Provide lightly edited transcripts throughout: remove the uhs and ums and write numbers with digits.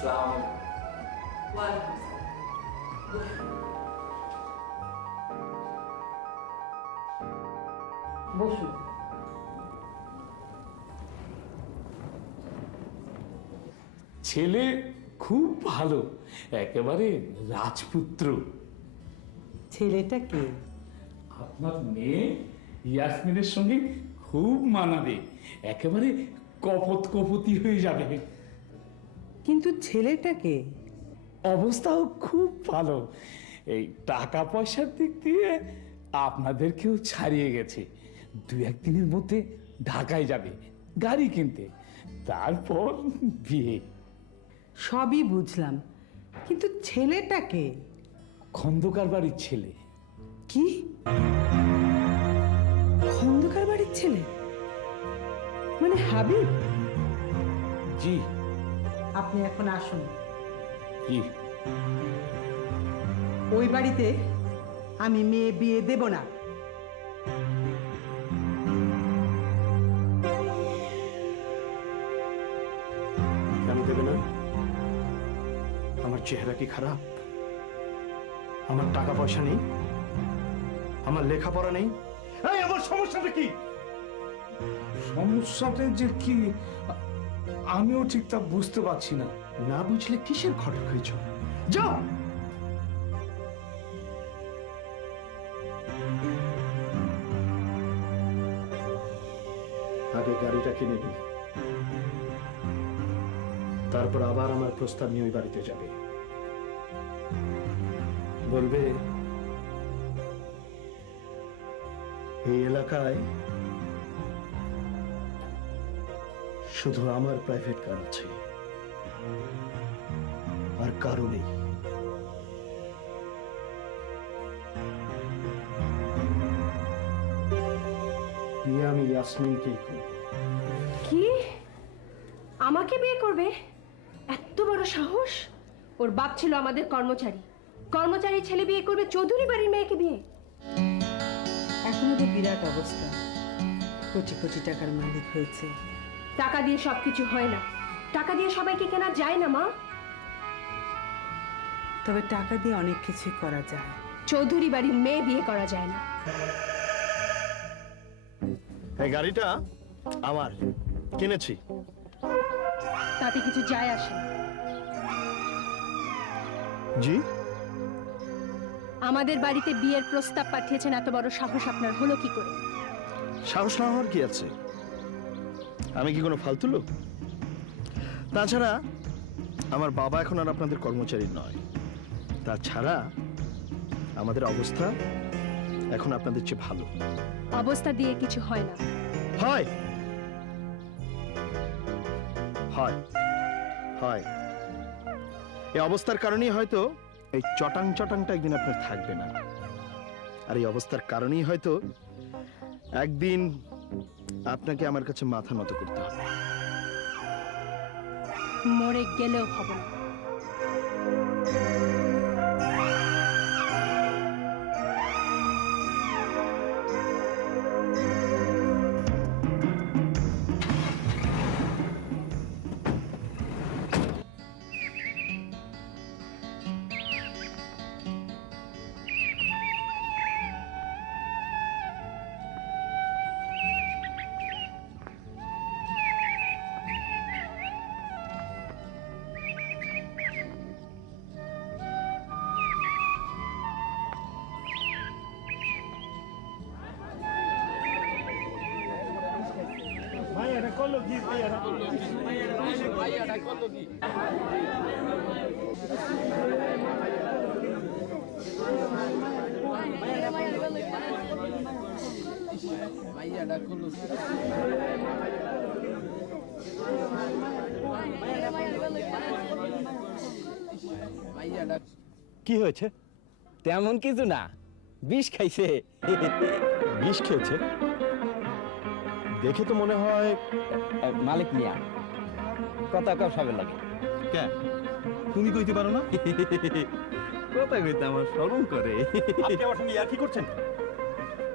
আসসালাম। বসুন। ছেলে খুব ভালো, একেবারে রাজপুত্র। ছেলেটা কে? আপনার মেয়ে ইয়াসমিনের সঙ্গে খুব মানাবে, একেবারে কপত কপতি হয়ে যাবে। কিন্তু ছেলেটা কে? অবস্থাও খুব ভালো, এই টাকা পয়সার দিক দিয়ে আপনাদেরকেও ছাড়িয়ে গেছে। দু একদিনের মধ্যে ঢাকায় যাবে গাড়ি কিনতে, তারপর বিয়ে। সবই বুঝলাম, কিন্তু ছেলেটা কে? খন্দকার বাড়ির ছেলে। কি? খন্দকার বাড়ির ছেলে? মানে হাবিব? জি। আপনি এখন আসুন। কি? ওই বাড়িতে আমি মেয়ে বিয়ে দেব না। কেন দেবে না? আমার চেহারা কি খারাপ? আমার টাকা পয়সা নেই? আমার লেখাপড়া নেই? এই আমার সমস্যাটা কি? সমস্যাটা যে কি আমিও ঠিক তা বুঝতে পারছি না। না বুঝলে কিসের খটক হয়েছ? যাও। আগে গাড়িটা কিনে নি, তারপর আবার আমার প্রস্তাব নিয়ে ওই বাড়িতে যাবে। বলবে এই এলাকায় শুধু আমার প্রাইভেট কার আছে, আর কারো নেই। বিয়ে আমি ইয়াসমিনকেই করব। কি? আমাকে বিয়ে করবে? এত বড় সাহস! ওর বাপ ছিল আমাদের কর্মচারী, কর্মচারী ছেলে বিয়ে করবে চৌধুরী বাড়ির মেয়েকে বিয়ে? এখনো তো বিরাট অবস্থা, কোটি কোটি টাকার মালিক হয়েছে। টাকা দিয়ে সবকিছু হয় না, টাকা দিয়ে সবাইকে কেনা যায় না মা। তবে টাকা দিয়ে অনেক কিছুই করা যায়। চৌধুরী বাড়ির মেয়ে বিয়ে করা যায় না। এই গাড়িটা আমার, কিনেছি। তাতে কিছু যায় আসে না। জি? আমাদের বাড়িতে বিয়ের প্রস্তাব পাঠিয়েছেন, এত বড় সাহস আপনার হলো কি করে? সাহস না হওয়ার কি আছে? আমি কি কোনো ফালতু লোক? তাছাড়া আমার বাবা এখন আর আপনাদের কর্মচারী নয়। তাছাড়া আমাদের অবস্থা এখন আপনাদের চেয়ে ভালো। অবস্থা দিয়ে কিছু হয় না। হয় হয় হয় এই অবস্থার কারণেই হয়তো এই চটাং চটাংটা একদিন আপনার থাকবে না, আর এই অবস্থার কারণেই হয়তো একদিন আপনাকে আমার কাছে মাথা নত করতে হবে। মরে গেলেও হবে না। কি হয়েছে? তেমন কিছু না, বিষ খাইছে। বিষ খেয়েছে দেখে তো মনে হয় মালিক মিয়া কথা কও সবে লাগে। কেন তুমি কইতে পারো না? কথা কইতে আমার শরম করে। আপনি আমার সঙ্গে ইয়ার্কি করছেন?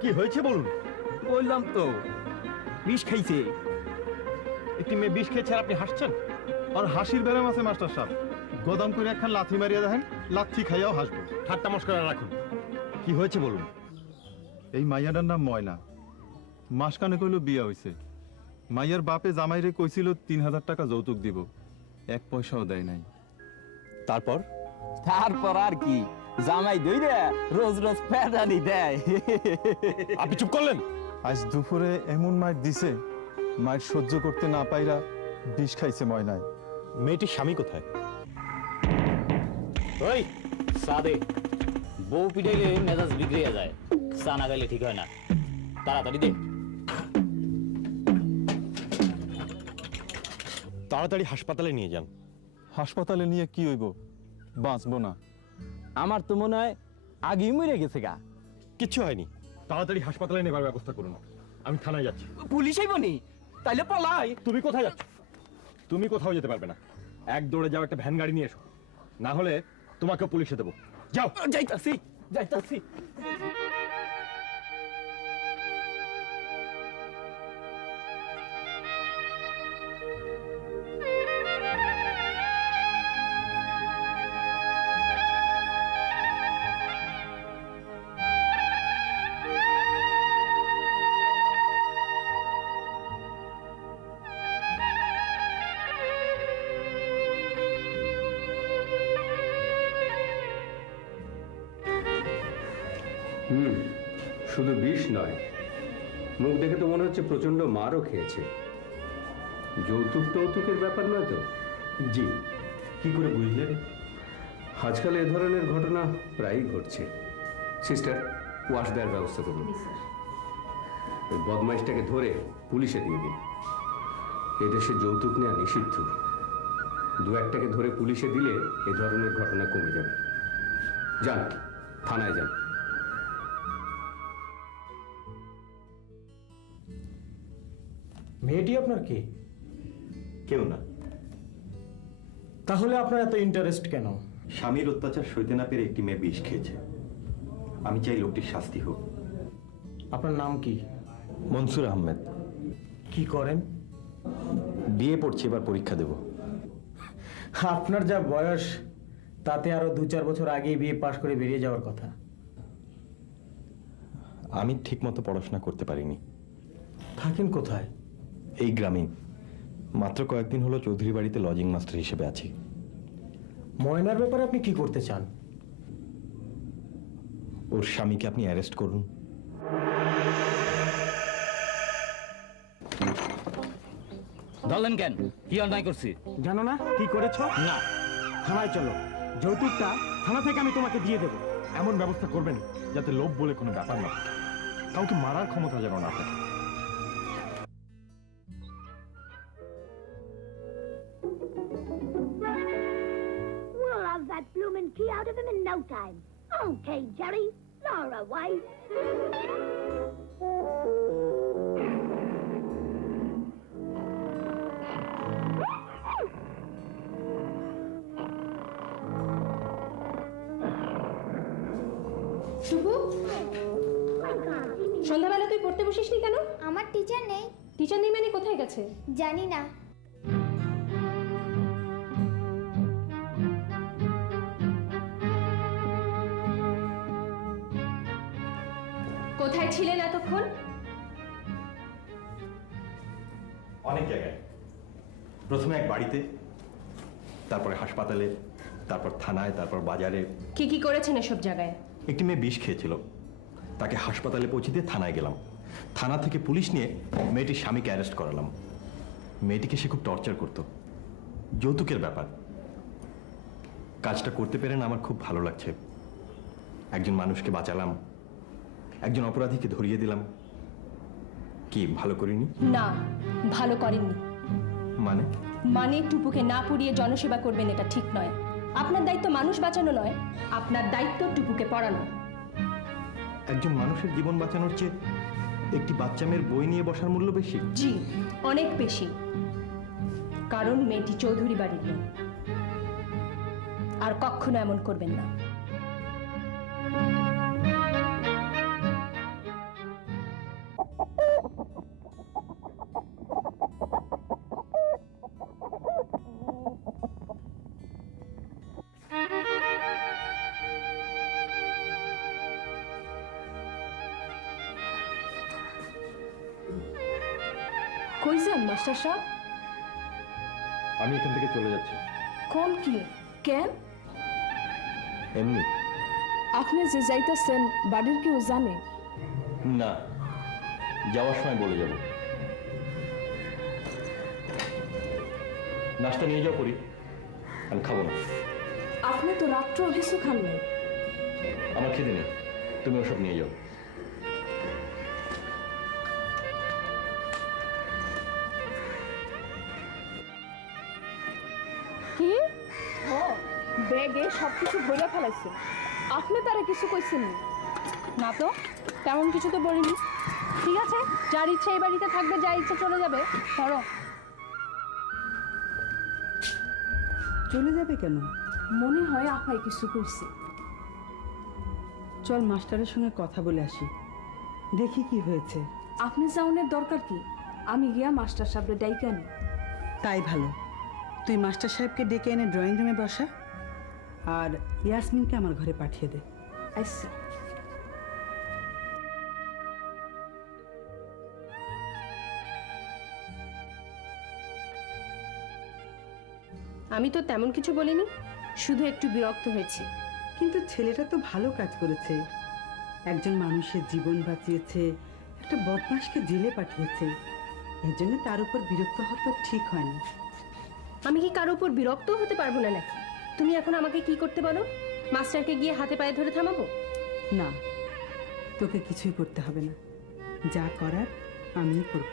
কি হয়েছে বলুন। বললাম তো বিষ খাইছে। একটি মেয়ে বিষ খেয়েছে আর আপনি হাসছেন? আর হাসির ব্যারাম আছে মাস্টার সাহেব। গদাম করে একখান লাথি মারিয়া দেখেন, লাথি খাইয়াও হাসবো। ঠাট্টা মস্করা রাখুন, কি হয়েছে বলুন। এই মাইয়াটার নাম ময়না, মাসখানেক হইল বিয়া হইছে। মাইয়ার বাপে জামাইরে কইছিল 3,000 টাকা যৌতুক দিব, 1 পয়সাও দেয় নাই। তারপর তারপর আর কি, জামাই দইরে রোজ রোজ প্যাদানি দেয়। আপনি চুপ করলেন? আজ দুপুরে এমন মাইর দিছে, মাইর সহ্য করতে না পাইরা বিষ খাইছে ময়নায়। মেয়েটির স্বামী কোথায়? ওই সাদে, বউ পিটাইলে মেজাজ বিগড়িয়া যায়, চা না গাইলে ঠিক হয় না। তাড়াতাড়ি দে। তাড়াতাড়ি হাসপাতালে নিয়ে যান। হাসপাতালে নিয়ে কি হইব? বাঁচবো না। আমার তো মনে হয় আগেই মরে গেছে গা। কিচ্ছু হয়নি, তাড়াতাড়ি হাসপাতালে নেবার ব্যবস্থা করুন। আমি থানায় যাচ্ছি। পুলিশই বনি, তাইলে পলাই। তুমি কোথায় যাচ্ছ? তুমি কোথাও যেতে পারবে না। এক দৌড়ে যাও, একটা ভ্যান গাড়ি নিয়ে এসো, না হলে তোমাকে পুলিশে দেবো। যাও। যাইতাছি যাইতাছি। শুধু বিষ নয়, মুখ দেখে তো মনে হচ্ছে প্রচন্ড মারও খেয়েছে। যৌতুক টৌতুকের ব্যাপার নয় তো? জি, কি করে বুঝলেন? আজকাল এ ধরনের ঘটনা প্রায়ই ঘটছে। সিস্টার, ওয়াশ দেওয়ার ব্যবস্থা করুন। ওই বদমাইশটাকে ধরে পুলিশে দিয়ে দিন। এদেশে যৌতুক নেওয়া নিষিদ্ধ। 2-1টাকে ধরে পুলিশে দিলে এ ধরনের ঘটনা কমে যাবে। যান, থানায় যান। মেয়েটি আপনার কে? কেউ না। তাহলে আপনার এত ইন্টারেস্ট কেন? স্বামীর অত্যাচার সইতে না পেরে একটি মেয়ে বিষ খেয়েছে। আমি চাই লোকটির শাস্তি হোক। আপনার নাম কি? মনসুর আহমেদ। কি করেন? বিয়ে পড়ছি, এবার পরীক্ষা দেব। আপনার যা বয়স, তাতে আরো 2-4 বছর আগেই বিয়ে পাশ করে বেরিয়ে যাওয়ার কথা। আমি ঠিকমতো পড়াশোনা করতে পারিনি। থাকেন কোথায়? এই গ্রামেই। মাত্র কয়েকদিন হলো চৌধুরী বাড়িতে লজিং মাস্টার হিসেবে আছি। ময়নার ব্যাপারে আপনি কি করতে চান? ওর স্বামীকে আপনি অ্যারেস্ট করুন। ধরলেন কেন? কি অন্যায় করছি? জানো না কি করেছো? না। থানায় চলো, যৌতুকটা থানা থেকে আমি তোমাকে দিয়ে দেবো। এমন ব্যবস্থা করবেন যাতে লোভ বলে কোনো ব্যাপার না থাকে, কাউকে মারার ক্ষমতা যেন না থাকে। We'll have that bloomin' key out of him in no time. Okay, Jerry, you're away. শুভ, সন্ধ্যাবেলা তুই পড়তে বসিসনি কেন? আমার টিচার নেই। টিচার নেই মানে কোথায় গেছে? জানি না। কোথায় ছিলেন এতক্ষণ? অনেক জায়গায়। প্রথমে এক বাড়িতে, তারপরে হাসপাতালে, তারপর থানায়, তারপর বাজারে। কি কি করেছেন এসব জায়গায়? একটি মেয়ে বিষ খেয়েছিল, তাকে হাসপাতালে পৌঁছে দিয়ে থানায় গেলাম। থানা থেকে পুলিশ নিয়ে মেয়েটির স্বামীকে অ্যারেস্ট করালাম। মেয়েটিকে সে খুব টর্চার করত, যৌতুকের ব্যাপার। কাজটা করতে পেরে না আমার খুব ভালো লাগছে। একজন মানুষকে বাঁচালাম, একজন অপরাধীকে ধরিয়ে দিলাম। কি ভালো করিনি? না, ভালো করেননি। মানে? মানে টুপুকে না পুড়িয়ে জনসেবা করবেন, এটা ঠিক নয়। আপনার দায়িত্ব মানুষ বাঁচানো নয়, আপনার দায়িত্ব টুপুকে পড়ানো। একজন মানুষের জীবন বাঁচানোর চেয়ে একটি বাচ্চা মেয়ের বই নিয়ে বসার মূল্য বেশি। জি, অনেক বেশি। কারণ মেয়েটি চৌধুরী বাড়ির মেয়ে। আর কখনো এমন করবেন না। কই যান মাস্টার সাহেব? আমি এখান থেকে চলে যাচ্ছি। কোন কি কেন? এমনি। আপনি যে যাইতেছেন বাড়ির কেউ জানে? না, যাওয়ার সময় বলে যাব। নাস্তা নিয়ে যাও করি, আমি খাবো না। আপনি তো রাত্র কিছু খান নাই। আমার খিদে নেই, তুমি ওসব নিয়ে যাও। কি? ও ব্যাগে সবকিছু ভরে ফেলাইছে। আপনি তারা কিছু কইছেন না তো? তেমন কিছু তো বলিনি। ঠিক আছে, যার ইচ্ছা এই বাড়িতে থাকবে, যা ইচ্ছা চলে যাবে। ধরো। চলে যাবে কেন? মনে হয় আপাই কিছু কইছে। চল মাস্টারের সঙ্গে কথা বলে আসি, দেখি কি হয়েছে। আপনি যাওনের দরকার কি? আমি গিয়া মাস্টার সাহেবরে ডাইকে আনি। তাই ভালো, তুই মাস্টার সাহেবকে ডেকে এনে ড্রয়িং রুমে বসা, আর ইয়াসমিনকে আমার ঘরে পাঠিয়ে দে। আচ্ছা। আমি তো তেমন কিছু বলিনি, শুধু একটু বিরক্ত হয়েছি। কিন্তু ছেলেটা তো ভালো কাজ করেছে, একজন মানুষের জীবন বাঁচিয়েছে, একটা বদমাশকে জেলে পাঠিয়েছে। এই জন্য তার উপর বিরক্ত হওয়া তো ঠিক হয়নি। আমি কি কারো উপর বিরক্ত হতে পারবো না নাকি? তুমি এখন আমাকে কি করতে বলো? মাস্টারকে গিয়ে হাতে পায়ে ধরে থামাবো? না, তোকে কিছুই করতে হবে না, যা করার আমিই করব।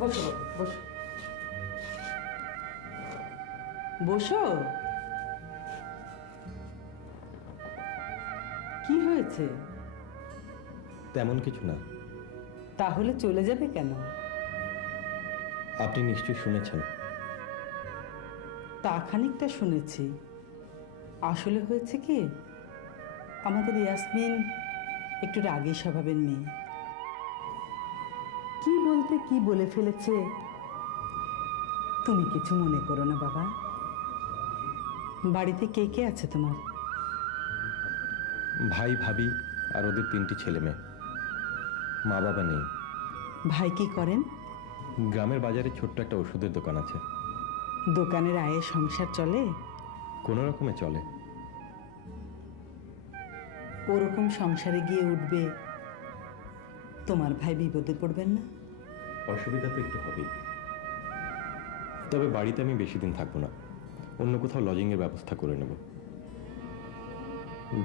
বসো বসো বসো। কি হয়েছে? তেমন কিছু না। তাহলে চলে যাবে কেন? আপনি নিশ্চয়ই শুনেছেন। তা খানিকটা শুনেছি। আসলে হয়েছে কি, আমাদের ইয়াসমিন একটু রাগী স্বভাবের মেয়ে। কি বলতে কি বলে ফেলেছে, তুমি কিছু মনে করো না বাবা। বাড়িতে কে কে আছে তোমার? ভাই, ভাবি আর ওদের 3টি ছেলে মেয়ে। মা বাবা নেই। ভাই কি করেন? গ্রামের বাজারে ছোট্ট একটা ওষুধের দোকান আছে। দোকানের আয়ে সংসার চলে? কোনো রকমে চলে। ওরকম সংসারে গিয়ে উঠবে, তোমার ভাই বিপদে পড়বেন না? অসুবিধা তো একটু হবেই। তবে বাড়িতে আমি বেশি দিন থাকবো না, অন্য কোথাও লজিংয়ের ব্যবস্থা করে নেব।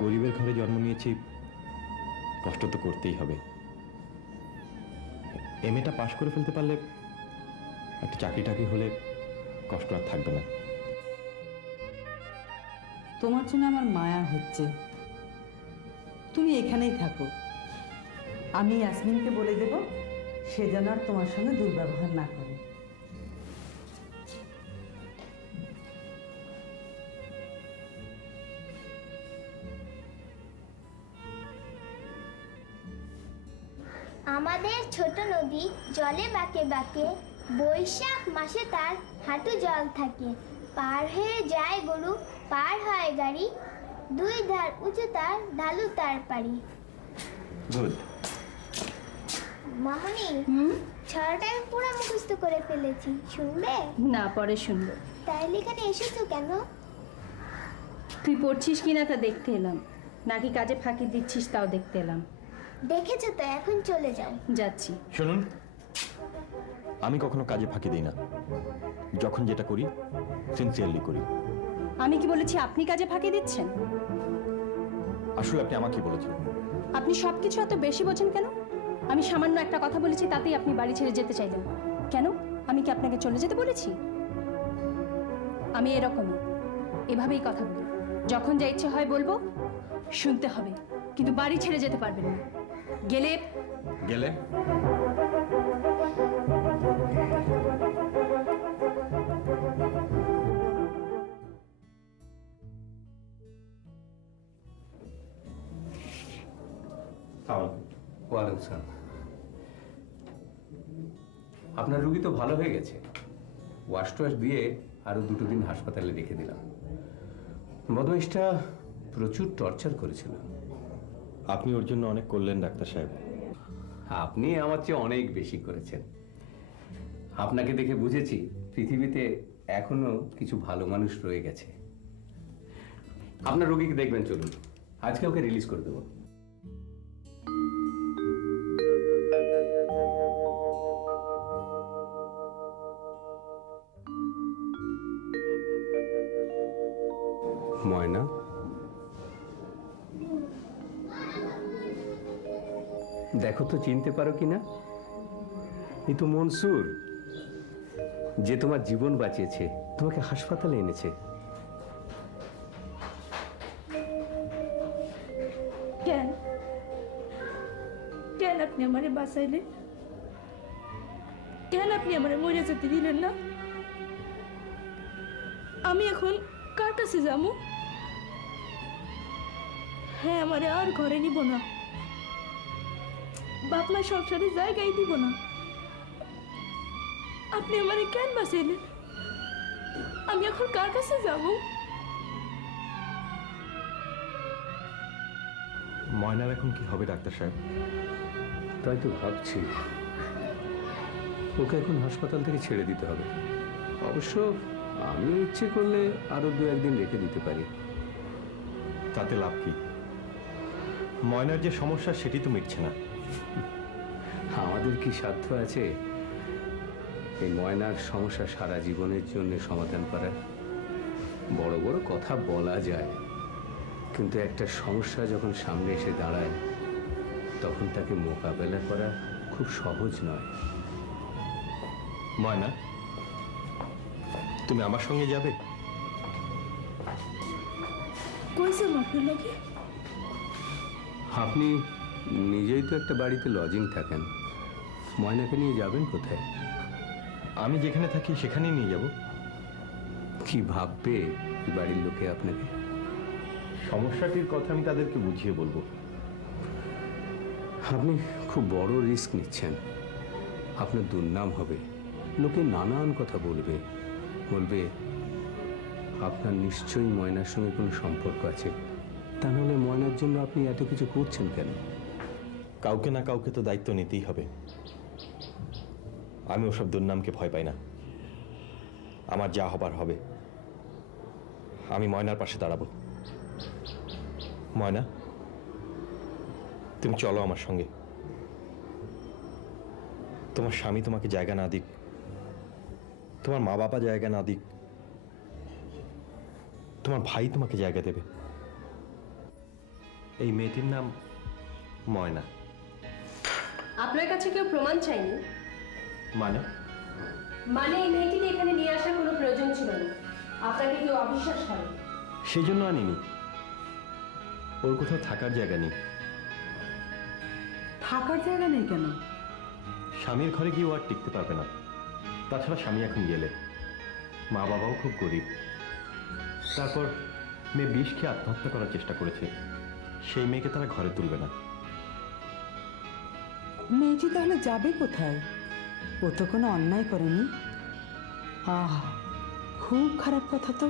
গরিবের ঘরে জন্ম নিয়েছি, কষ্ট তো করতেই হবে। এমএটা পাশ করে ফেলতে পারলে, একটা চাকরি টাকরি হলে কষ্ট আর থাকবে না। তোমার জন্য আমার মায়া হচ্ছে, তুমি এখানেই থাকো। আমি ইয়াসমিনকে বলে দেব, সে যেন আর তোমার সঙ্গে দুর্ব্যবহার না করে। আমাদের ছোট নদী জলে বাঁকে বাঁকে, বৈশাখ মাসে তার হাঁটু জল থাকে। পার হয়ে যায় গরু, পার হয় গাড়ি, দুই ধার উঁচু তার, ঢালু তার পাড়ি। গুড। মামনি, ছড়াটা আমি পুরো মুখস্থ করে ফেলেছি, শুনবে? না, পরে শুনবো। তাইলে এখানে এসেছো কেন? তুই পড়ছিস কিনা তা দেখতে এলাম, নাকি কাজে ফাঁকি দিচ্ছিস তাও দেখতে এলাম। দেখেছো তো, এখন চলে যাও। যাচ্ছি। শুনুন, আমি কখনো কাজে ফাঁকি দিই না। যখন যেটা করি সিনসিয়ারলি করি। আমি কি বলেছি আপনি কাজে ফাঁকি দিচ্ছেন? আসলে আপনি আমাকে বলেছেন। আপনি সবকিছু এত বেশি বোঝেন কেন? আমি সামান্য একটা কথা বলেছি, তাতেই আপনি বাড়ি ছেড়ে যেতে চাইলেন কেন? আমি কি আপনাকে চলে যেতে বলেছি? আমি এরকমই, এভাবেই কথা বলি। যখন যা ইচ্ছে হয় বলবো, শুনতে হবে, কিন্তু বাড়ি ছেড়ে যেতে পারবেন না। গেলে গেলে ওয়ালাইকুম সালাম। আপনার রুগী তো ভালো হয়ে গেছে। ওয়াশ টোয়াশ দিয়ে আরো 2 দিন হাসপাতালে রেখে দিলাম। বদমাইশটা প্রচুর টর্চার করেছিল। আপনি ওর জন্য অনেক করলেন ডাক্তার সাহেব। আপনি আমার চেয়ে অনেক বেশি করেছেন। আপনাকে দেখে বুঝেছি পৃথিবীতে এখনো কিছু ভালো মানুষ রয়ে গেছে। আপনার রোগীকে দেখবেন, চলুন আজকে ওকে রিলিজ করে দেবো। ময়না, দেখো তো চিনতে পারো কিনা? এই তো মনসুর, যে তোমার জীবন বাঁচিয়েছে, তোমাকে হাসপাতালে এনেছে। কেন কেন আপনি আমারে বাঁচাইলেন? কেন আপনি আমারে মরে যেতে দিলেন না? আমি এখন কার কাছে যাবো? হ্যাঁ, আমারে আর ঘরে নিব না, বাপ মা সংসারে জায়গায় দিব না। আপনি আমারে কেন বাঁচাইলেন? আমি এখন কার কাছে যাব? ময়নার এখন কি হবে ডাক্তার সাহেব? তাই তো ভাবছি, ওকে এখন হাসপাতাল থেকে ছেড়ে দিতে হবে। অবশ্য আমি ইচ্ছে করলে আরো 2-1 দিন রেখে দিতে পারি। তাতে লাভ কি? ময়নার যে সমস্যা সেটি তো মিটছে না। আমাদের কি সাধ্য আছে এই ময়নার সমস্যা সারা জীবনের জন্য সমাধান করার? বড় বড় কথা বলা যায়, কিন্তু একটা সমস্যা যখন সামনে এসে দাঁড়ায় তখন তাকে মোকাবেলা করা খুব সহজ নয়। ময়না, তুমি আমার সঙ্গে যাবে? কইছে আপনার লোকে? আপনি নিজেই তো একটা বাড়িতে লজিং থাকেন, ময়নাকে নিয়ে যাবেন কোথায়? আমি যেখানে থাকি সেখানেই নিয়ে যাব। কি ভাববে এই বাড়ির লোকে আপনাকে? সমস্যাটির কথা আমি তাদেরকে বুঝিয়ে বলবো। আপনি খুব বড় রিস্ক নিচ্ছেন, আপনার দুর্নাম হবে, লোকে নানান কথা বলবে। আপনার নিশ্চয়ই ময়নার সঙ্গে কোনো সম্পর্ক আছে, তা নাহলে ময়নার জন্য আপনি এত কিছু করছেন কেন? কাউকে না কাউকে তো দায়িত্ব নিতেই হবে। আমি ওসব দুর্নামকে ভয় পাই না। আমার যা হবার হবে। আমি ময়নার পাশে দাঁড়াবো। ময়না, তুমি চলো আমার সঙ্গে। তোমার স্বামী তোমাকে জায়গা না দিক, তোমার মা বাবা জায়গা না দিক, তোমার ভাই তোমাকে জায়গা দেবে। এই মেয়েটির নাম ময়না। আপনার কাছে কেউ প্রমাণ চাইনি? মানে? মানে এই মেয়েটিকে এখানে নিয়ে আসার কোনো প্রয়োজন ছিল না, আপনাকে কেউ অবিশ্বাস করে। সেই জন্য আনিনি। ওর কোথাও থাকার জায়গা নেই। থাকার জায়গা নেই কেন? স্বামীর ঘরে গিয়ে ও আর টিকতে পারবে না। তাছাড়া স্বামী এখন গেলে, মা বাবাও খুব গরিব। তারপর মেয়ে বিষ খেয়ে আত্মহত্যা করার চেষ্টা করেছে। সেই মেয়েকে তারা ঘরে তুলবে না। মেয়েটি তাহলে যাবে কোথায়? ও তো কোনো অন্যায় করেনি। খুব খারাপ কথা তো।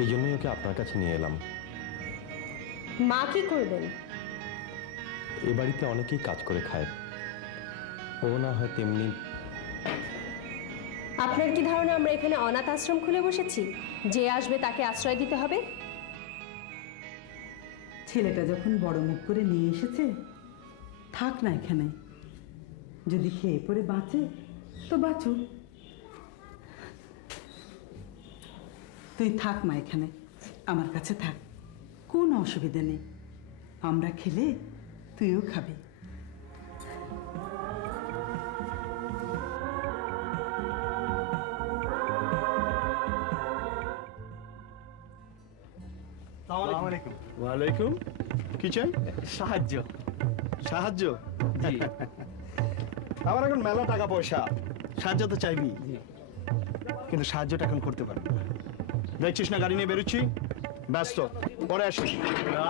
এই জন্যই ওকে আপনার কাছে নিয়ে এলাম। মা কি করবেন? এ বাড়িতে অনেকেই কাজ করে খায়, ও না হয় তেমনি। আপনার কি ধারণা আমরা এখানে অনাথ আশ্রম খুলে বসেছি, যে আসবে তাকে আশ্রয় দিতে হবে? ছেলেটা যখন বড় মুখ করে নিয়ে এসেছে, থাক না এখানে। যদি খেয়ে পড়ে বাঁচে তো বাঁচুক। তুই থাক মা এখানে, আমার কাছে থাক, কোনো অসুবিধা নেই। আমরা খেলে তুইও খাবি। ওয়ালাইকুম। কি চাই? সাহায্য। সাহায্য? আমার এখন মেলা টাকা পয়সা, সাহায্য তো চাইবি, কিন্তু সাহায্যটা এখন করতে পারবি না। দেখছিস না গাড়ি নিয়ে বেরোচ্ছি, ব্যস্ত, পরে আসি।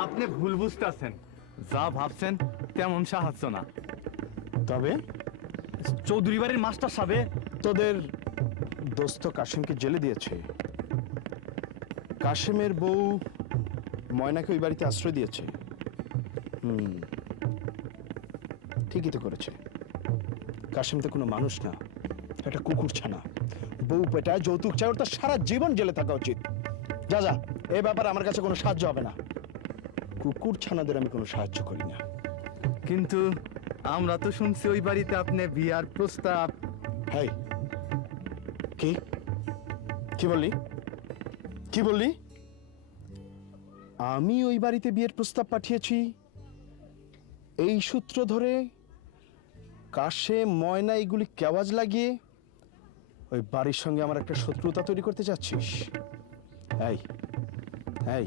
আপনি ভুল বুঝতেছেন, যা ভাবছেন তেমন সাহায্য না। তবে চৌধুরী বাড়ির মাস্টার সাবে তোদের দোস্ত কাশিমকে জেলে দিয়েছে। কাশিমের বউ ময়নাকে ওই বাড়িতে আশ্রয় দিয়েছে। ঠিকই তো করেছে। কাশিম তো কোনো মানুষ না, একটা কুকুর ছানা। বউ পেটায়, যৌতুক চায়, ওর তো সারা জীবন জেলে থাকা উচিত। যা যা, এ ব্যাপারে আমার কাছে কোনো সাহায্য হবে না। কুকুর ছানাদের আমি কোনো সাহায্য করি না। কিন্তু আমরা তো শুনছি ওই বাড়িতে আপনি বিয়ার প্রস্তাব। হাই, কি কি বললি? কি বললি? আমি ওই বাড়িতে বিয়ের প্রস্তাব পাঠিয়েছি, এই সূত্র ধরে কাশে ময়না এগুলি কেওয়াজ লাগিয়ে ওই বাড়ির সঙ্গে আমার একটা শত্রুতা তৈরি করতে চাচ্ছিস? এই এই,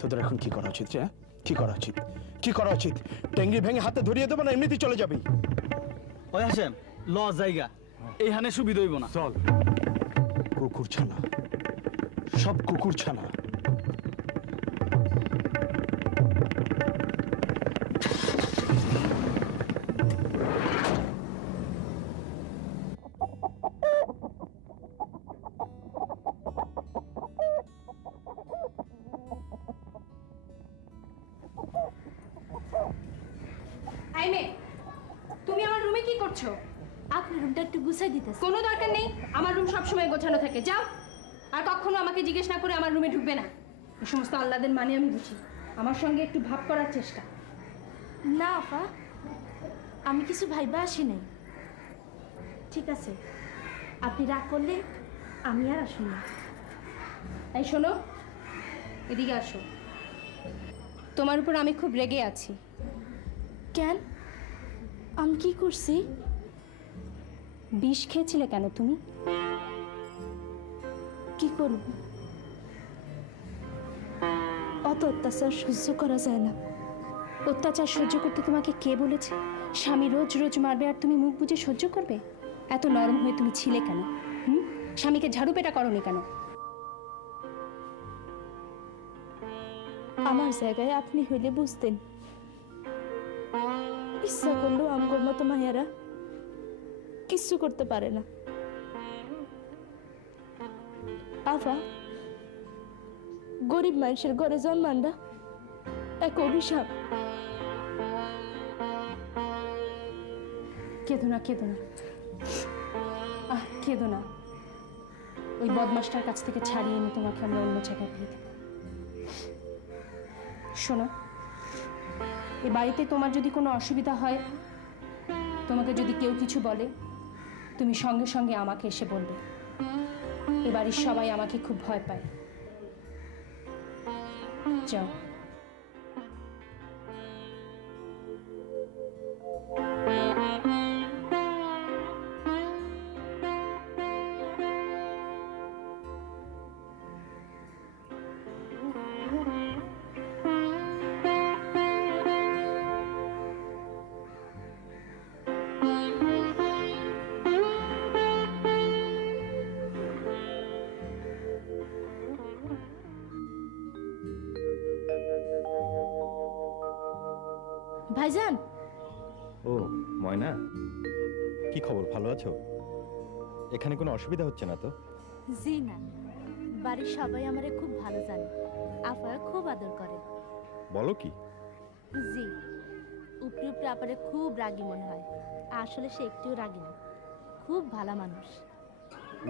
তোদের এখন কি করা উচিত? হ্যাঁ, কি করা উচিত? কি করা উচিত? টেঙ্গি ভেঙে হাতে ধরিয়ে দেবো না এমনিতেই চলে যাবি? ওই হাসেম ল জায়গা এইখানে সুবিধা হইব না। চল। কুকুর ছানা, সব কুকুর ছানা। আই মে, তুমি আমার রুমে কি করছো? আপনার রুমটা একটু গুছাই দিতেছে। কোনো দরকার নেই, আমার রুম সবসময় গোছানো থাকে। যাও, আর কখনো আমাকে জিজ্ঞেস না করে আমার রুমে ঢুকবে না। এই সমস্ত আহ্লাদের মানে আমি বুঝি। আমার সঙ্গে একটু ভাব করার চেষ্টা। না আপা, আমি কিছু ভাইবা আসি নাই। ঠিক আছে, আপনি রাগ করলে আমি আর আসুন না। এই শোনো, এদিকে আসো। তোমার উপর আমি খুব রেগে আছি। কেন? আমি কি করছি? বিষ খেয়েছিলে কেন তুমি? কি করব? অত অত্যাচার সহ্য করা যায় না। অত্যাচার সহ্য করতে তোমাকে কে বলেছে? স্বামী রোজ রোজ মারবে আর তুমি মুখ বুজে সহ্য করবে? এত নরম হয়ে তুমি ছিলে কেন? স্বামীকে ঝাড়ু পেটা করনি কেন? আমার জায়গায় আপনি হইলে বুঝতেন। ইচ্ছা করলেও আমগোর মতো মায়েরা কিচ্ছু করতে পারে না। আফা, গরিব মানুষের ঘরে জন্মানটা এক অভিশাপ। কেঁদো না, কেঁদো না, কেঁদো না। ওই বদমাসটার কাছ থেকে ছাড়িয়ে এনে তোমাকে আমরা অন্য জায়গায় দিয়ে দেব। শোনো, এ বাড়িতে তোমার যদি কোনো অসুবিধা হয়, তোমাকে যদি কেউ কিছু বলে, তুমি সঙ্গে সঙ্গে আমাকে এসে বলবে। এ বাড়ির সবাই আমাকে খুব ভয় পায়। যাও। ভাইজান, ও ময়না, কি খবর? ভালো আছো? এখানে কোনো অসুবিধা হচ্ছে না তো? জি না, বাড়ির সবাই আমারে খুব ভালো জানে। আপারা খুব আদর করে। বলো কি? জি, উপরে উপরে আপারে খুব রাগী মনে হয়। আসলে সে একটুও রাগী না, খুব ভালো মানুষ।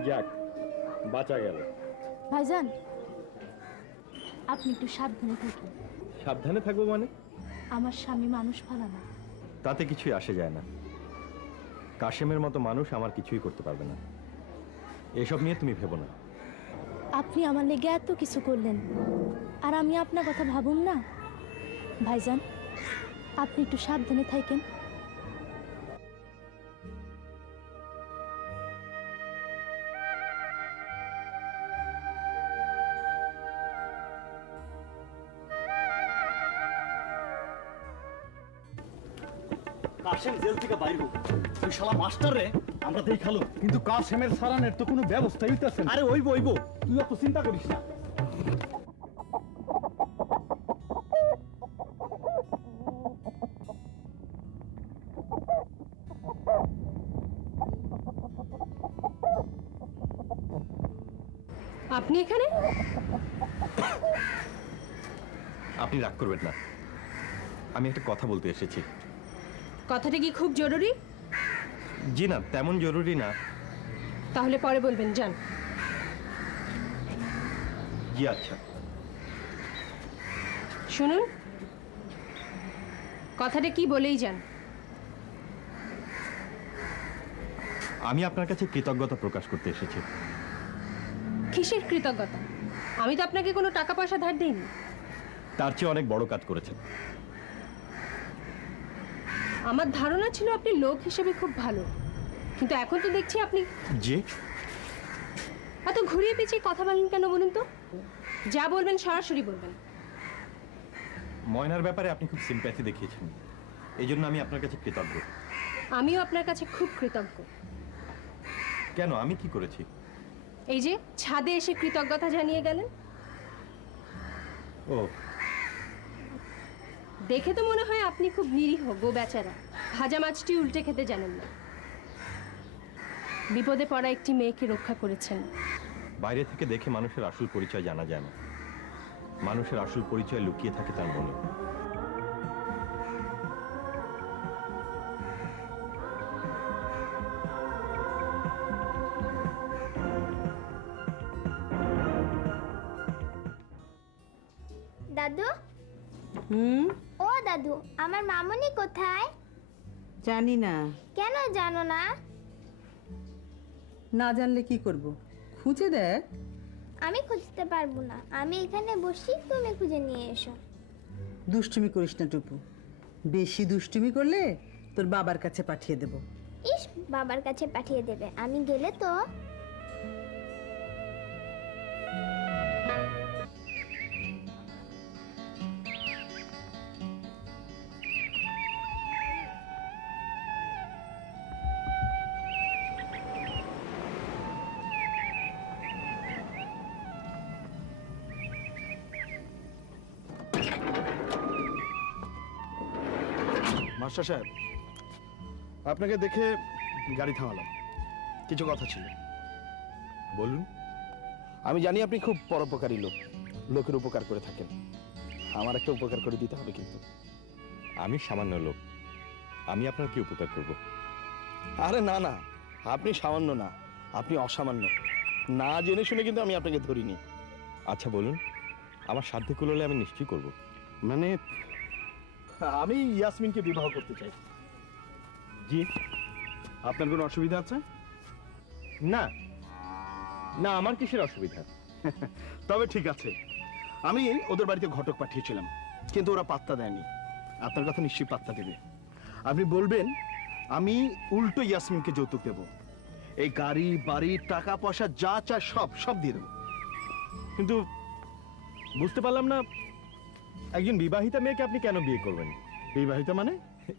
যাক, বাঁচা গেল। ভাইজান, আপনি একটু সাবধানে থাকুন। সাবধানে থাকবো মানে? আমার স্বামী মানুষ ভালো না। তাতে কিছুই আসে যায় না। কাশেমের মতো মানুষ আমার কিছুই করতে পারবে না। এসব নিয়ে তুমি ভেবো না। আপনি আমার লেগে এত কিছু করলেন, আর আমি আপনার কথা ভাবুন না। ভাইজান, আপনি একটু সাবধানে থাকেন। কাশেম জেল থেকে বাইর হোক, ওই শালা মাস্টার রে আমরা দেখালো। কিন্তু কাশেমের সারানের তো কোনো ব্যবস্থাই হইতেছে না। আরে ওইব ওইব, তুই অত চিন্তা করিস না। আপনি এখানে? আপনি রাগ করবেন না, আমি একটা কথা বলতে এসেছি। কথাটা কি খুব জরুরি? জি না, তেমন জরুরি না। তাহলে পরে বলবেন, যান। জি আচ্ছা। শুনুন, কথাটা কি বলেই যান। আমি আপনার কাছে কৃতজ্ঞতা প্রকাশ করতে এসেছি। কিসের কৃতজ্ঞতা? আমি তো আপনাকে কোনো টাকা পয়সা ধার দিইনি। তার চেয়ে অনেক বড় কাজ করেছেন। আমার ধারণা ছিল আপনি লোক হিসেবে খুব ভালো, কিন্তু এখন তো দেখছি আপনি জি? এত ঘুরিয়ে পেঁচিয়ে কথা বলেন কেন বলুন তো? যা বলবেন সরাসরি বলবেন। ময়নার ব্যাপারে আপনি খুব সিম্প্যাথি দেখিয়েছেন, এই জন্য আমি আপনার কাছে কৃতজ্ঞ। আমিও আপনার কাছে খুব কৃতজ্ঞ। কেন, আমি কি করেছি? এই যে ছাদে এসে কৃতজ্ঞতা জানিয়ে গেলেন। ও, দেখে তো মনে হয় আপনি খুব নিরীহ গো বেচারা, ভাজা মাছটি উল্টে খেতে জানেন না। বিপদে পড়া একটি মেয়েকে রক্ষা করেছেন। বাইরে থেকে দেখে মানুষের আসল পরিচয় জানা যায় না, মানুষের আসল পরিচয় লুকিয়ে থাকে তার মনে। দাদু, হুম, ও দাদু, আমার মামুনি কোথায়? জানি না। কেন জানো না? না জানলে কি করব? খুঁজে দেখ। আমি খুঁজতে পারবো না, আমি এখানে বসি, তুমি খুঁজে নিয়ে এসো। দুষ্টুমি করিস না টুপু, বেশি দুষ্টুমি করলে তোর বাবার কাছে পাঠিয়ে দেব। ইস, বাবার কাছে পাঠিয়ে দেবে? আমি গেলে তো। মাস্টার সাহেব, আপনাকে দেখে গাড়ি থামালাম, কিছু কথা ছিল। বলুন। আমি জানি আপনি খুব পরোপকারী লোক, লোকের উপকার করে থাকেন। আমার একটা উপকার করে দিতে হবে কিন্তু। আমি সামান্য লোক, আমি আপনার কি উপকার করব? আরে না না, আপনি সামান্য না, আপনি অসামান্য। না জেনে শুনে কিন্তু আমি আপনাকে ধরিনি। আচ্ছা বলুন, আমার সাধ্যে কুলোলে আমি নিশ্চয়ই করব। মানে আমি ইয়াসমিনকে বিবাহ করতে চাই। জি? আপনার কোনো অসুবিধা আছে? না না, আমার কিসের অসুবিধা? তবে ঠিক আছে, আমি ওদের বাড়িতে ঘটক পাঠিয়েছিলাম, কিন্তু ওরা পাত্তা দেয়নি। আপনার কথা নিশ্চয়ই পাত্তা দেবে। আপনি বলবেন আমি উল্টো ইয়াসমিনকে যৌতুক দেব, এই গাড়ি বাড়ি টাকা পয়সা যা চায় সব সব দিয়ে দেবো। কিন্তু বুঝতে পারলাম না, একজন বিবাহিতা মেয়েকে আপনি কেন বিয়ে করবেন? বিবাহিতা মানে?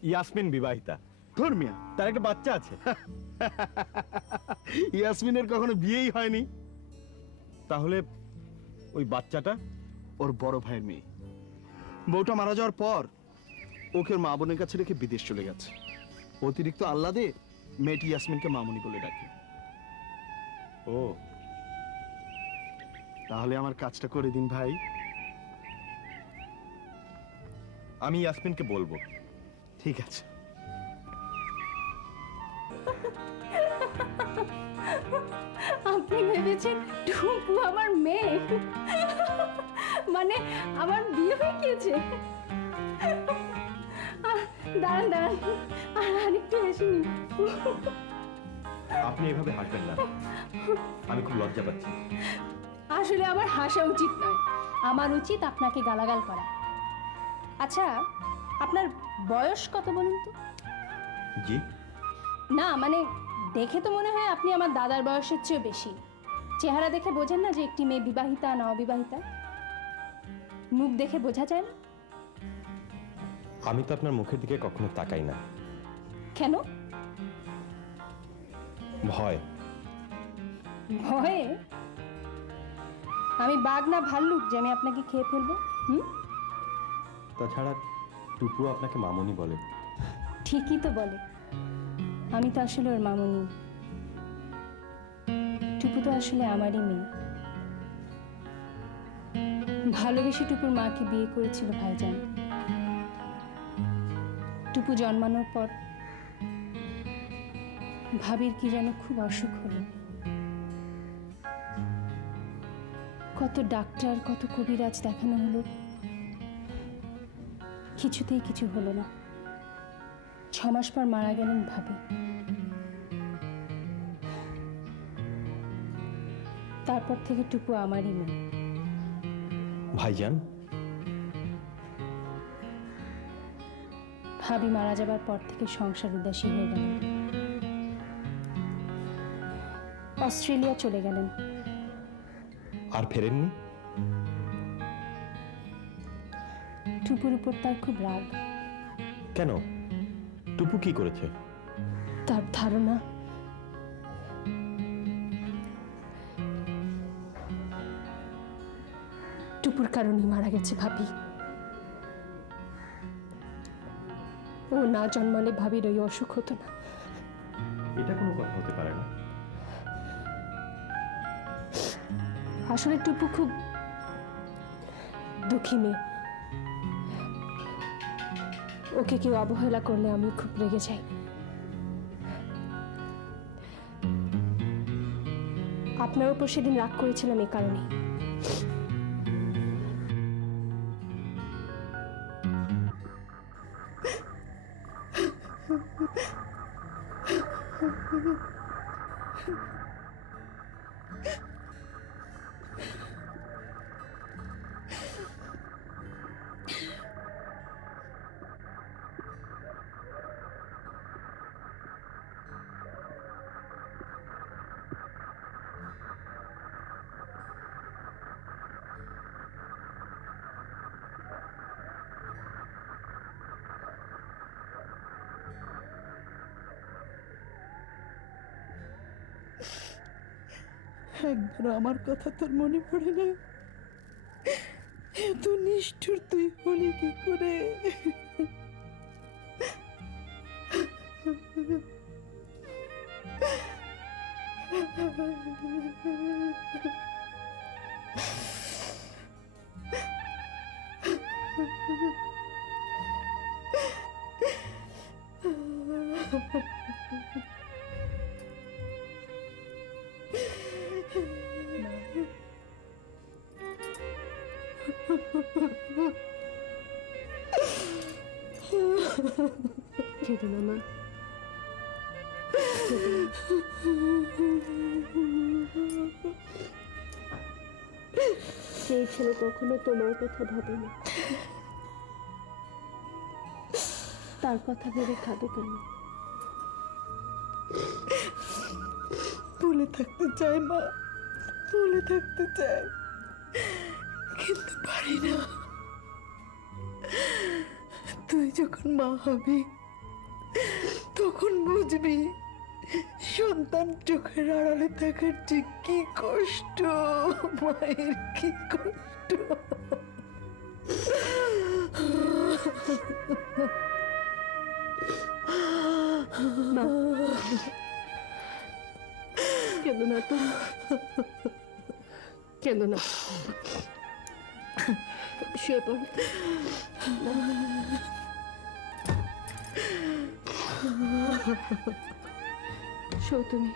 ইয়াসমিন বিবাহিতা, ধর্মিয়া, তার একটা বাচ্চা আছে। ইয়াসমিনের কখনো বিয়েই হয়নি। তাহলে ওই বাচ্চাটা? ওর বড় ভাইয়ের মেয়ে। বউটা মারা যাওয়ার পর ওকে ওর মা বোনের কাছে রেখে বিদেশ চলে গেছে। অতিরিক্ত আহ্লাদে মেয়েটি ইয়াসমিনকে মামুনি বলে ডাকে। ও, তাহলে আমার কাজটা করে দিন ভাই। আমি ইয়াসমিনকে বলবো। ঠিক আছে। আপনি ভেবেছেন টুপু আমার মেয়ে? মানে আমার বিয়ে হয়ে গিয়েছে? দাঁড়ান দাঁড়ান, আর আরেকটু বেশি নিন। আপনি এভাবে হাসবেন না, আমি খুব লজ্জা পাচ্ছি। আসলে আমার হাসা উচিত নয়, আমার উচিত আপনাকে গালাগাল করা। আচ্ছা, আপনার বয়স কত বলুন তো? জি? না মানে দেখে তো মনে হয় আপনি আমার দাদার বয়সের চেয়ে বেশি। চেহারা দেখে বোঝেন না যে একটি মেয়ে বিবাহিতা না অবিবাহিতা? মুখ দেখে বোঝা যায় না? আমি তো আপনার মুখের দিকে কখনো তাকাই না। কেন? ভয়। ভয়ে? আমি বাঘ না ভাল্লুক যে আমি আপনাকে খেয়ে ফেলবো? তাছাড়া টুপু আপনাকে মামুনি বলে। ঠিকই তো বলে, আমি তো আসলে ওর মামুনি। টুপু তো আসলে আমারই মেয়ে। ভালোবেসে টুপুর মাকে বিয়ে করেছিল ভাইজান। টুপু জন্মানোর পর ভাবির কি যেন খুব অসুখ হলো। কত ডাক্তার, কত কবিরাজ দেখানো হলো, কিছুতেই কিছু হলো না। 6 মাস পর মারা গেলেন ভাবি। তারপর থেকে টুপু আমারই মেয়ে। ভাইজান, ভাবি মারা যাবার পর থেকে সংসার উদাসী হয়ে গেল। অস্ট্রেলিয়া চলে গেলেন। আর ফেরেননি? টুপুর উপর তার খুব রাগ। কেন? টুপু কি করেছে? তার ধারণা টুপুর কারণে মারা গেছে ভাবি। ও না জন্মালে ভাবির ওই অসুখ হতো না। এটা কোনো কথা হতে পারে না। আসলে টুপু খুব দুঃখী মেয়ে। ওকে কেউ অবহেলা করলে আমি খুব রেগে যাই। আপনার উপর সেদিন রাগ করেছিলাম এই কারণে। একবার আমার কথা তোর মনে পড়ে না? এত নিষ্ঠুর তুই হলি কি করে? কেঁদো না মা। সেই ছেলে কখনো তোমার কথা ভাবে না, তার কথা ভেবে কাঁদো কেন? ভুলে থাকতে চাই মা, ভুলে থাকতে চাই, কিন্তু পারি না। তুই যখন মা হবি তখন বুঝবি সন্তান চোখের আড়ালে থাকার যে কি কষ্ট, মায়ের কি কষ্ট। মা কেঁদো না তো, কেঁদো না, শুয়ে পড়ো। শো তুমি।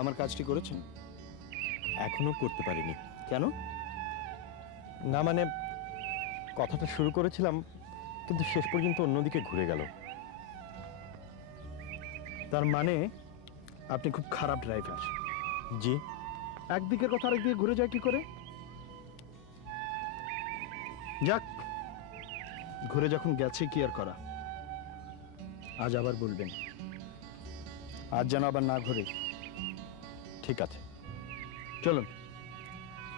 আমার কাজটি করেছেন? এখনো করতে পারিনি। কেন? না মানে, কথাটা শুরু করেছিলাম কিন্তু শেষ পর্যন্ত অন্যদিকে ঘুরে গেল। তার মানে আপনি খুব খারাপ ড্রাইভার। জি। একদিকের কথা আরেকদিকে ঘুরে যায় কি করে? যাক, ঘুরে যখন গেছে কি আর করা। আজ আবার বলবেন, আজ যেন আবার না ঘুরে। ঠিক আছে, চলুন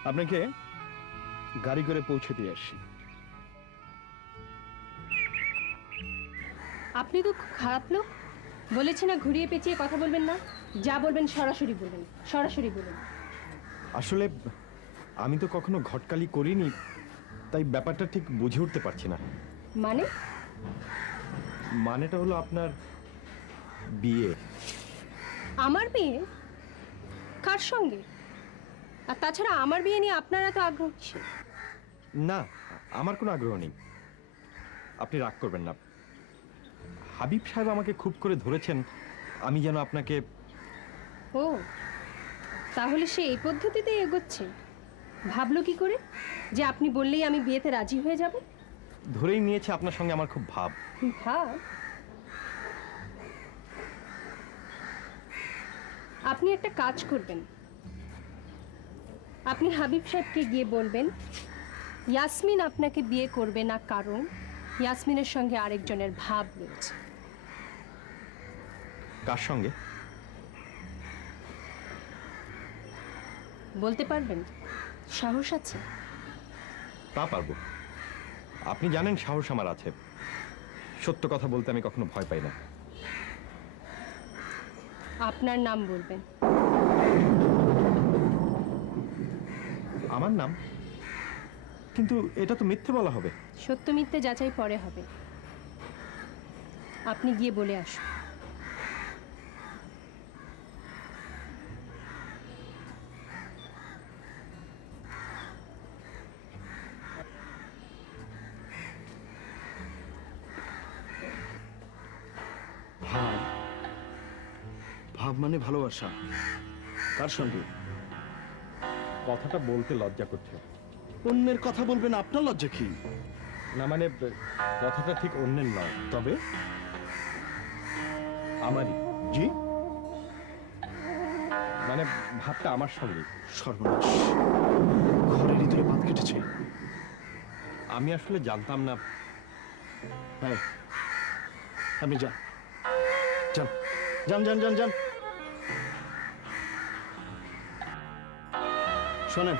আপনাকে গাড়ি করে পৌঁছে দিয়ে আসি। আপনি তো খুব খারাপ লোক। বলেছি না ঘুরিয়ে পেঁচিয়ে কথা বলবেন না, যা বলবেন সরাসরি বলবেন, সরাসরি বলুন। আসলে আমি তো কখনো ঘটকালি করিনি, তাই ব্যাপারটা ঠিক বুঝে উঠতে পারছি না। মানে? মানেটা হলো আপনার বিয়ে। আমার বিয়ে? কার সঙ্গে? আর তাছাড়া আমার বিয়ে নিয়ে আপনার এত আগ্রহ কিসের? না, আমার কোনো আগ্রহ নেই। আপনি রাগ করবেন না। হাবিব সাহেব আমাকে খুব করে ধরেছেন, আমি যেন আপনাকে। ও, তাহলে সে এই পদ্ধতিতেই এগোচ্ছে। ভাবলো কি করে যে আপনি বললেই আমি বিয়েতে রাজি হয়ে যাব? ধরেই নিয়েছে আপনার সঙ্গে আমার খুব ভাব। ভাব? আপনি একটা কাজ করবেন, আপনি হাবিব সাহেবকে গিয়ে বলবেন ইয়াসমিন আপনাকে বিয়ে করবে না, কারণ ইয়াসমিনের সঙ্গে আরেকজনের ভাব রয়েছে। কার সঙ্গে? বলতে পারবেন? সাহস আছে? তা পারবো। আপনি জানেন সাহস আমার আছে। সত্য কথা বলতে আমি কখনো ভয় পাই না। আপনার নাম বলবেন। আমার নাম? কিন্তু এটা তো মিথ্যে বলা হবে। সত্য মিথ্যে যাচাই পরে হবে। আপনি গিয়ে বলে আসুন। ভাব? ভাব মানে ভালোবাসা? কার সঙ্গে? কথাটা বলতে লজ্জা করছে। অন্যের কথা বলবেন, আপনার লজ্জা কি? না মানে কথাটা ঠিক অন্যের নয়, তবে আমারই। জি? মানে ভাবটা আমার সঙ্গে। সর্বনাশ, ঘরের ভিতরে বাঁধ কেটেছে। আমি আসলে জানতাম না। হ্যাঁ, আপনি যান যান যান যান যান যান। শোনেন,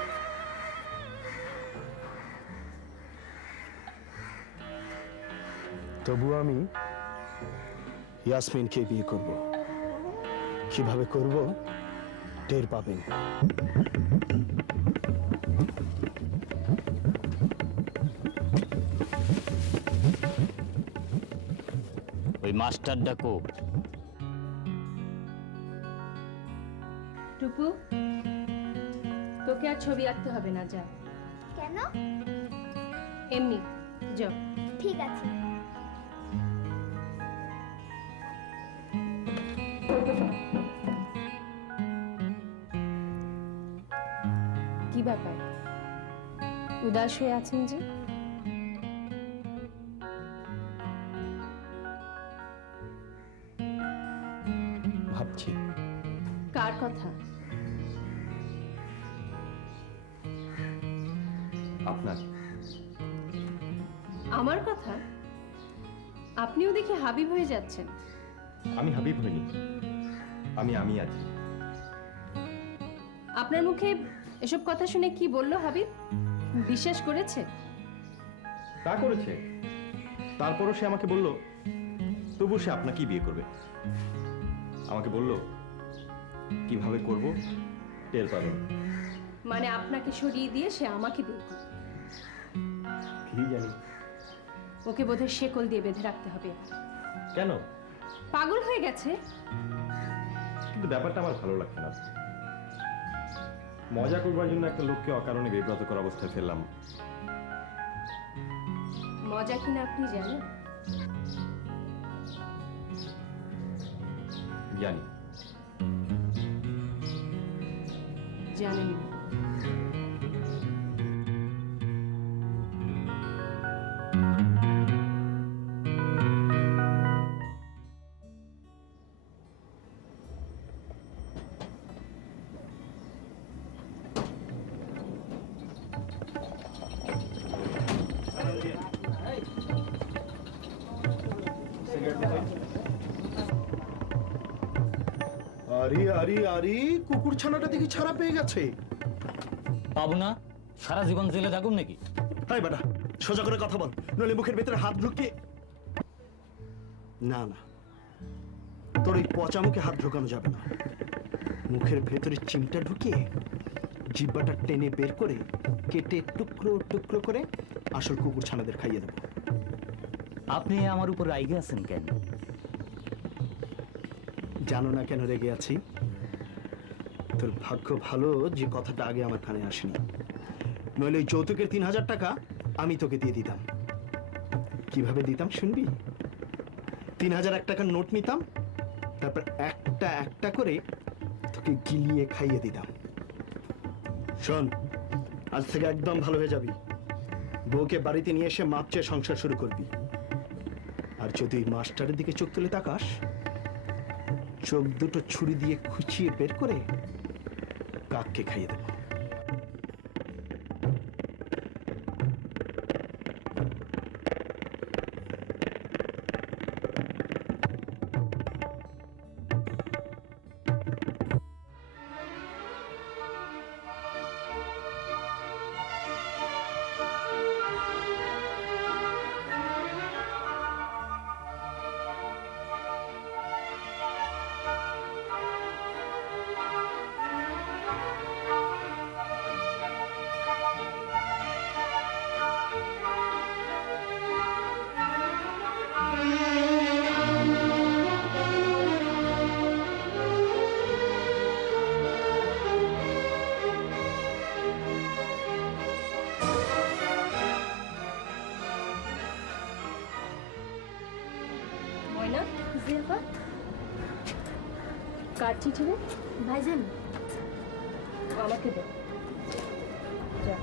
তবু আমি ইয়াসমিনকে বিয়ে করব। কিভাবে করব টের পাবেন। ওই মাস্টার ডাকো। টুকু, তোকে আর ছবি আঁকতে হবে না, যা। কেন? এমনি যা। ঠিক আছে। কি ব্যাপার, উদাস হয়ে আছেন যে? ভাবছি। কার কথা? আপনার। আমার কথা? আপনিও দেখি হাবিব হয়ে যাচ্ছেন। আমি হাবিব হইনি, আমি আছি। আপনার মুখে এসব কথা শুনে কি বললো হাবিব? বিশ্বাস করেছে? তা করেছে। তারপরও সে আমাকে বলল তবু সে আপনাকেই বিয়ে করবে। আমাকে বলল কিভাবে করব টের পাবেন। মানে আপনাকে সরিয়ে দিয়ে সে আমাকে বিয়ে করবে? কি জানি। ওকে বোধহয় শেকল দিয়ে বেঁধে রাখতে হবে। কেন? পাগল হয়ে গেছে। কিন্তু ব্যাপারটা আমার ভালো লাগছে না। মজা করবার জন্য একটা লোককে অকারণে বিব্রত করা অবস্থায় ফেললাম। মজা কিনা আপনি জানেন? জানি। জানেন না। আরে আরে আরে, কুকুর ছানাটা দেখি ছাড়া পেয়ে গেছে। পাবো না? সারা জীবন জেলে থাকুন নাকি? হাই বেটা, সোজা করে কথা বল, নইলে মুখের ভেতরে হাত ঢুকিয়ে। না না, তোর এই পচা মুখে হাত ঢোকানো যাবে না। মুখের ভেতরে চিমটা ঢুকিয়ে জিব্বাটা টেনে বের করে কেটে টুকরো টুকরো করে আসল কুকুর ছানাদের খাইয়ে দেবো। আপনি আমার উপর রাইগে আছেন কেন? জানো না কেন রেগে আছি? তোর ভাগ্য ভালো যে কথাটা আগে আমার কানে আসেনি, নইলে ওই যৌতুকের 3000 টাকা আমি তোকে দিয়ে দিতাম। কিভাবে দিতাম শুনবি? 3001 টাকার নোট নিতাম, তারপর একটা একটা করে তোকে গিলিয়ে খাইয়ে দিতাম। শোন, আজ থেকে একদম ভালো হয়ে যাবি। বউকে বাড়িতে নিয়ে এসে মাপ চেয়ে সংসার শুরু করবি। আর যদি মাস্টারের দিকে চোখ তুলে তাকাস, চোখ দুটো ছুরি দিয়ে খুঁচিয়ে বের করে কাককে খাইয়ে দেব। ময়না, জিলফা, কার চিঠি রে? ভাইজান, আমাকে দে। যা।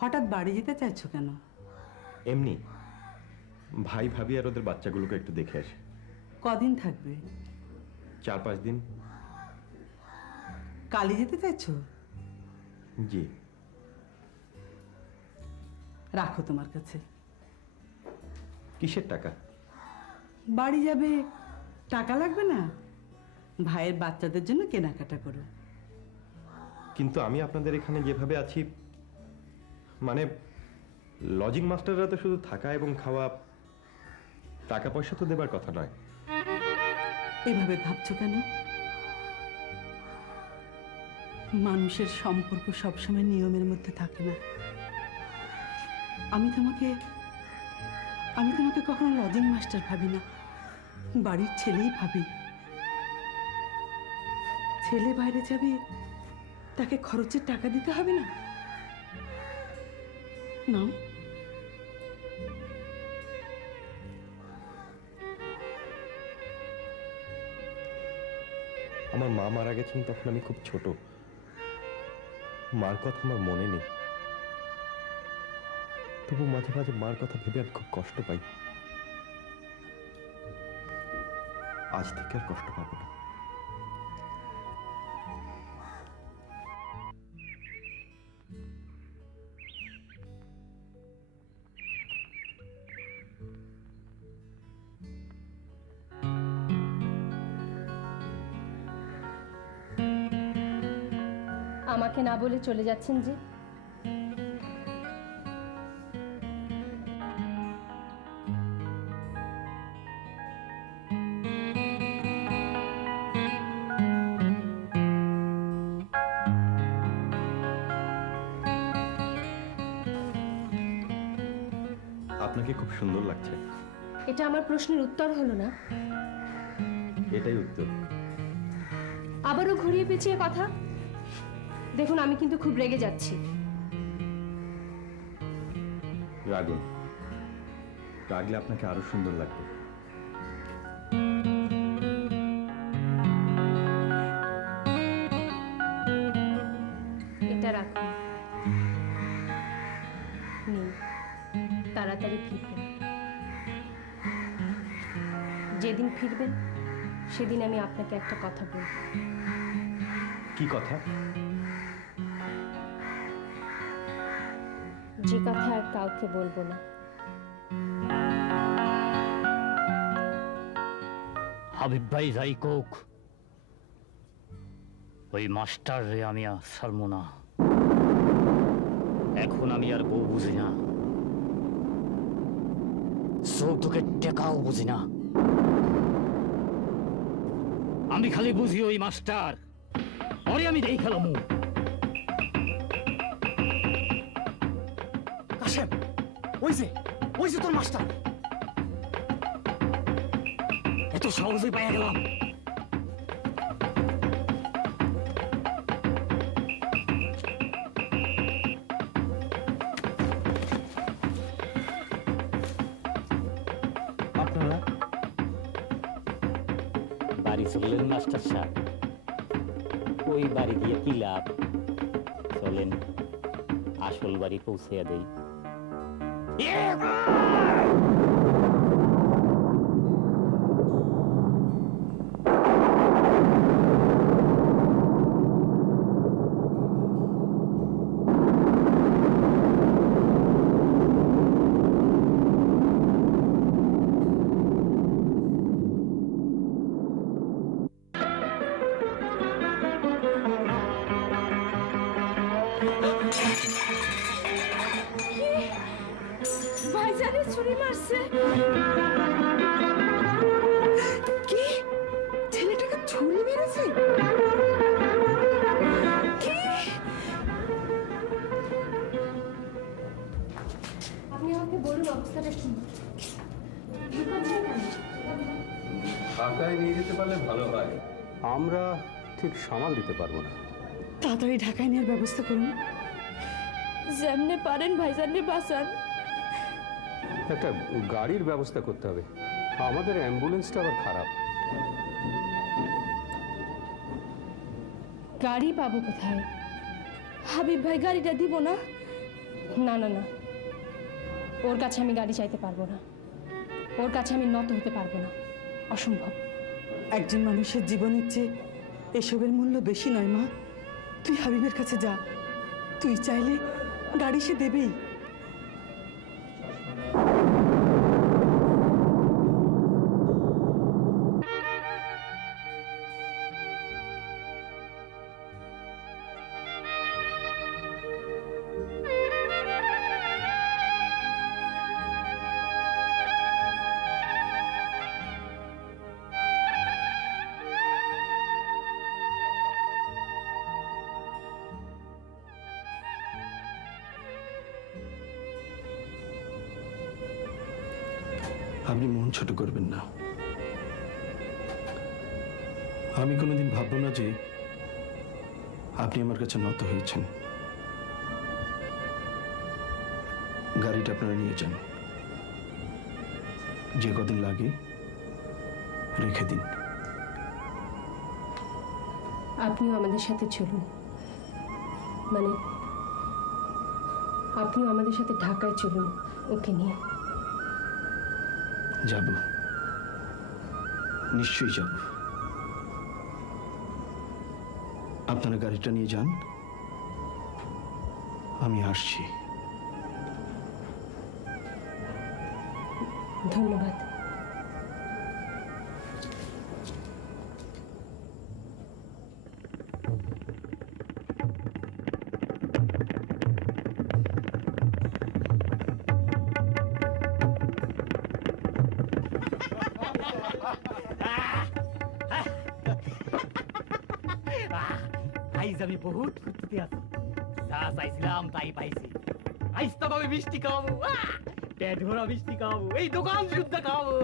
হঠাৎ বাড়ি যেতে চাইছো কেন? এমনি ভাই ভাবি আর ওদের বাচ্চাগুলোকে একটু দেখে আসে। কদিন থাকবে? 4-5 দিন। কালই যেতে চাইছো? জি। রাখো তোমার কাছে। কিসের টাকা? বাড়ি যাবে, টাকা লাগবে না? ভাইয়ের বাচ্চাদের জন্য কেনাকাটা করো। কিন্তু আমি আপনাদের এখানে যেভাবে আছি, মানে লজিং মাস্টাররা তো শুধু থাকা এবং খাওয়া, টাকা পয়সা তো দেবার কথা নয়। এভাবে ভাবছো কেন? মানুষের সম্পর্ক সবসময় নিয়মের মধ্যে থাকে না। আমি তোমাকে কখনো লজিং মাস্টার ভাবি না, বাড়ির ছেলেই ভাবি। ছেলে বাইরে যাবে, তাকে খরচের টাকা দিতে হবে না? নাও। আমার মা মারা গেছেন তখন আমি খুব ছোট, মার কথা আমার মনে নেই। তবু মাঝে মাঝে মার কথা ভেবে আমি খুব কষ্ট পাই। আজ থেকে আর কষ্ট পাবো না। আমাকে না বলে চলে যাচ্ছেন যে? আপনাকে খুব সুন্দর লাগছে। এটা আমার প্রশ্নের উত্তর হলো না? এটাই উত্তর। আবারও ঘুরিয়ে পেঁচিয়ে কথা। দেখুন, আমি কিন্তু খুব রেগে যাচ্ছি। রাগুন, রাগলে আপনাকে আরো সুন্দর লাগবে। এটা রাখুন, নিন, তাড়াতাড়ি ফিরবেন। যেদিন ফিরবেন সেদিন আমি আপনাকে একটা কথা বলব। কি কথা? যে কথা আর কাউকে বলবো না। হাবিব ভাই যাই কোক, ওই মাস্টার রে আমি আর ছাড়বো না। এখন আমি আর বউ বুঝি না, যৌতুকের টেকাও বুঝি না। আমি খালি বুঝি ওই মাস্টার, ওরে আমি দেই খেলাম। কাশেম, ওই যে তোর মাস্টার, এত সহজেই পাইয়া গেলাম। আপনারা বাড়ি চললেন মাস্টার সাহেব, ওই বাড়ি গিয়ে কি লাভ? চলেন আসল বাড়ি পৌঁছে দেই। ভাইজানে ছুরি মারছে। কি? ছেলেটাকে ছুরি মেরেছে? কি? আপনি আমাকে বলুন অবস্থাটা কি? ঢাকায় নিয়ে যেতে পারলে ভালো হয়, আমরা ঠিক সামাল দিতে পারবো না। তাড়াতাড়ি ঢাকায় নেওয়ার ব্যবস্থা করুন। যেমনে পারেন ভাইজানকে বাঁচান। একটা গাড়ির ব্যবস্থা করতে হবে, আমাদের অ্যাম্বুলেন্সটা আবার খারাপ। গাড়ি পাবো কোথায়? হাবিব ভাই গাড়িটা দিব না। না না না, ওর কাছে আমি গাড়ি চাইতে পারবো না, ওর কাছে আমি নত হতে পারবো না, অসম্ভব। একজন মানুষের জীবনের চেয়ে এসবের মূল্য বেশি নয় মা। তুই হাবিবের কাছে যা, তুই চাইলে গাড়ি সে দেবেই। আপনি মন ছোট করবেন না। আমি কোনোদিন ভাববো না যে আপনি আমার কাছে নত হয়েছেন। গাড়িটা আপনারা নিয়ে যান, যে কদিন লাগে রেখে দিন। আপনিও আমাদের সাথে চলুন, মানে আপনিও আমাদের সাথে ঢাকায় চলুন ওকে নিয়ে। যাব, নিশ্চয়ই যাব। আপনারা গাড়িটা নিয়ে যান, আমি আসছি। ধন্যবাদ। আইজ আমি বহুত খুঁজতে আছি, যা চাইছিলাম তাই পাইছি। আইজ তো আমি মিষ্টি খাওয়াবো, পেট ভরা মিষ্টি খাওয়াবো, এই দোকান শুদ্ধ খাওয়াবো।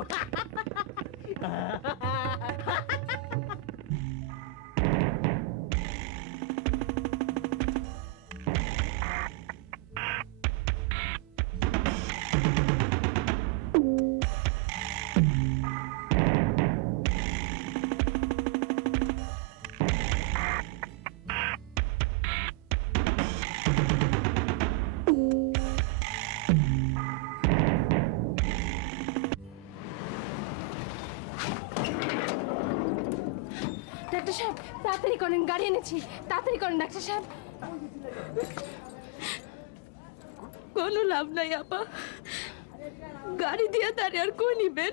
ডাক্তার সাহেব তাড়াতাড়ি করেন, গাড়ি এনেছি, তাড়াতাড়ি করেন ডাক্তার সাহেব। কোনো লাভ নাই আপা, গাড়ি দিয়ে তারে আর কই নিবেন?